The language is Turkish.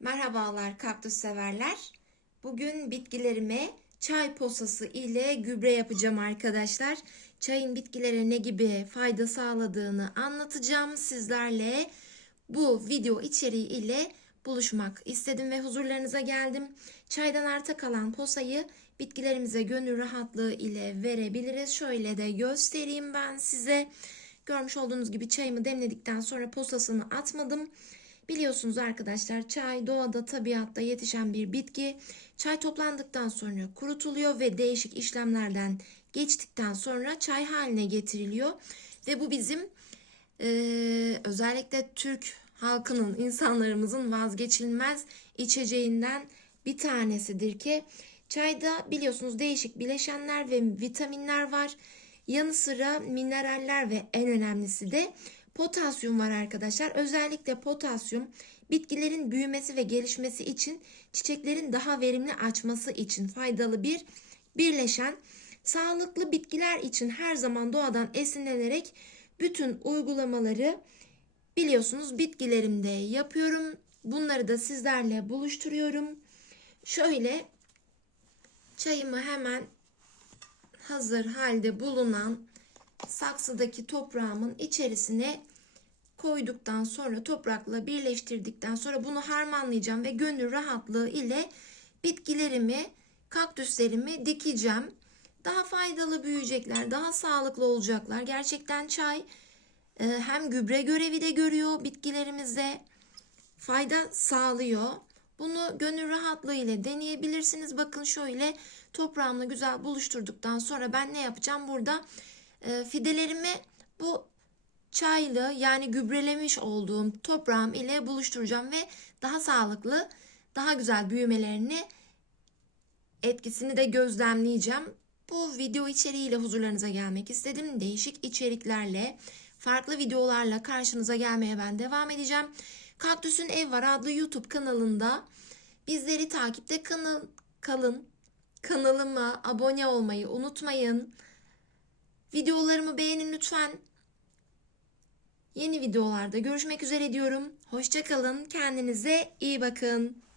Merhabalar kaktüs severler. Bugün bitkilerime çay posası ile gübre yapacağım arkadaşlar. Çayın bitkilere ne gibi fayda sağladığını anlatacağım sizlerle. Bu video içeriği ile buluşmak istedim ve huzurlarınıza geldim. Çaydan arta kalan posayı bitkilerimize gönül rahatlığı ile verebiliriz. Şöyle de göstereyim ben size. Görmüş olduğunuz gibi çayımı demledikten sonra posasını atmadım. Biliyorsunuz arkadaşlar çay doğada tabiatta yetişen bir bitki. Çay toplandıktan sonra kurutuluyor ve değişik işlemlerden geçtikten sonra çay haline getiriliyor. Ve bu bizim eee, özellikle Türk halkının, insanlarımızın vazgeçilmez içeceğinden bir tanesidir ki çayda biliyorsunuz değişik bileşenler ve vitaminler var. Yanı sıra mineraller ve en önemlisi de potasyum var arkadaşlar. Özellikle potasyum bitkilerin büyümesi ve gelişmesi için çiçeklerin daha verimli açması için faydalı bir birleşen. Sağlıklı bitkiler için her zaman doğadan esinlenerek bütün uygulamaları biliyorsunuz bitkilerimde yapıyorum. Bunları da sizlerle buluşturuyorum. Şöyle çayımı hemen hazır halde bulunan saksıdaki toprağımın içerisine koyduktan sonra toprakla birleştirdikten sonra bunu harmanlayacağım ve gönül rahatlığı ile bitkilerimi, kaktüslerimi dikeceğim. Daha faydalı büyüyecekler, daha sağlıklı olacaklar. Gerçekten çay e, hem gübre görevi de görüyor bitkilerimize, fayda sağlıyor. Bunu gönül rahatlığı ile deneyebilirsiniz. Bakın şöyle toprağımla güzel buluşturduktan sonra ben ne yapacağım? Burada e, fidelerimi bu çaylı yani gübrelemiş olduğum toprağım ile buluşturacağım ve daha sağlıklı, daha güzel büyümelerini etkisini de gözlemleyeceğim. Bu video içeriğiyle huzurlarınıza gelmek istedim. Değişik içeriklerle, farklı videolarla karşınıza gelmeye ben devam edeceğim. Kaktüsün Ev Var adlı YouTube kanalında bizleri takipte kalın. kalın. Kanalıma abone olmayı unutmayın. Videolarımı beğenin lütfen. Yeni videolarda görüşmek üzere diyorum. Hoşçakalın. Kendinize iyi bakın.